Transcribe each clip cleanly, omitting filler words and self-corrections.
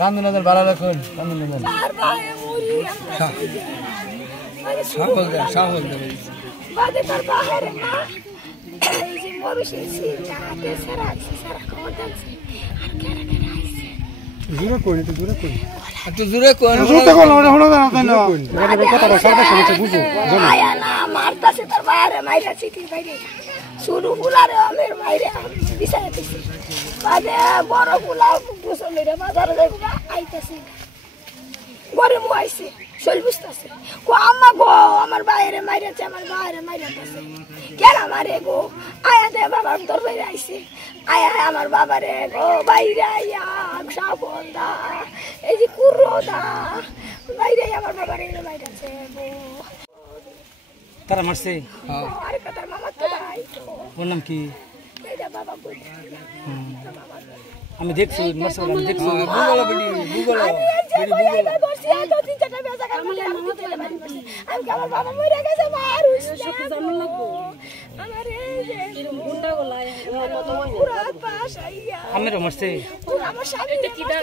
কান্দুনাদের ভালো রাখুন কান্দুনাদের সকল দে বাদে তার বাহির না এই যে মরুষি যাতে সারা খবর দিচ্ছে আর কেন কেন আইছে জোরে কই তো জোরে কই একটু জোরে কই জোরে কই হলো না এটা কথাটা সরকার সমস্যা বুঝো আয়া না মারতাছে তার বাইরে মাইরা চিঠি বাইরে শুরু ফুলারে আমের বাইরে বিছায় দিছি বাদে বড় ফুলা বুঝলে বাজারে যাইব আইতাছে ঘরে মু আইছে চল বুঝতাছে কো আম্মা গো আমার বাইরে মাইরাছে আমার বাইরে মাইরাছে কেন মারে গো আয়া দে বাবার দরবারে আইছে আয়া আমার বাবারে গো বাইরে আয়া সাবন দা এই যে কুরো দা বাইরে আমার বাবারে মাইরাছে গো তারা মারছে আরে তার মামা তো ভাই ওর নাম কি এইটা বাবা কই আমি দেখছি মারছে আমি দেখছি আমি আমার বাবা মরে গেছে মারুস জানো লাগবো আমার এই গুন্ডা গলায় পুরো পাশ আইয়া আমের মারছে আমার সামনে কিডা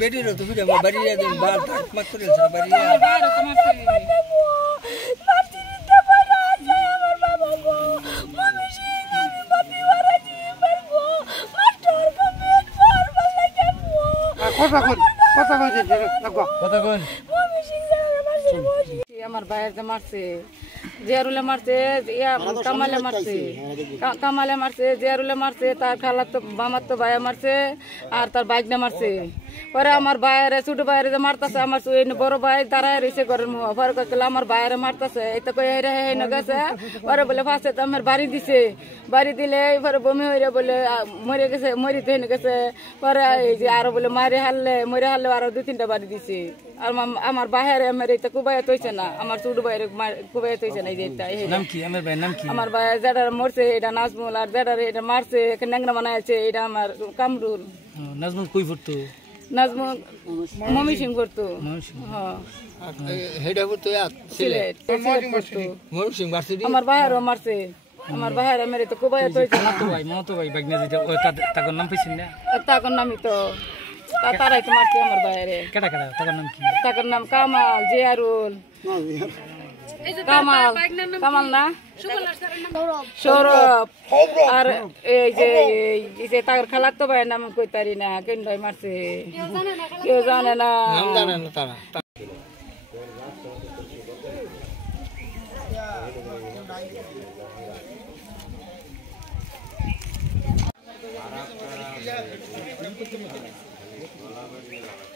বেটির তো ভিডিও বাড়িয়া দেন বাল থাক মাত করে বাড়িয়া আমার ভাইয়ের যে মারছে জিয়ারুলে মারছে কামালে মারছে জিয়ারুলে মারছে তার খালার তো মামার তো ভাইয়া মারছে আর তার বাইকনা মারছে পরে আমার ভাইয়ের ছোট ভাইয়ের যে মারতেছে আমার বড় ভাই দাঁড়ায় রয়েছে ঘরের মুখ পরে কইলে আমার ভাইয়ের মারতেছে এটা কই হেন গেছে পরে বলে ফাঁসে তো আমার বাড়ি দিছে বাড়ি দিলে পরে বমি হইরে বলে মরে গেছে মরিতে হেন গেছে পরে এই যে আরো বলে মরে হারলে আরো 2-3টা বাড়ি দিছে আর আমার বাহিরে আমার এটা কুবাইয়া তৈছে না আমার ছোট ভাইয়ের কুবাইয়া তৈছে না এই যে নাম কি আমার ভাইয়ের নাম কি আমার ভাই যেটা মরছে এটা নাজমুল আর যেটা এটা মারছে ন্যাংরা বানাইছে এটা আমার কামরুল নাজমুল কই পড়তো নাজমুল মমি সিং করতো হ্যাঁ হেডা পড়তো সিলেট পড়তো মমি সিং ভার্সিটি আমার ভাইয়েরও মারছে আমার ভাইয়ের মেরে তো কুবাইয়া তৈছে না মতো ভাই বাগনা যেটা তার নাম পেছেন না তার নামই তো তারাই তো মারছে আমার ভাইয়েরে কেডা তার নাম কি তার নাম কামাল জিয়ারুল কামাল না সৌরভ আর এই যে তার খালার তো ভাইয়ের নাম কইতারি না কেন ভাই মারছে কেউ জানে না তারা Gracias.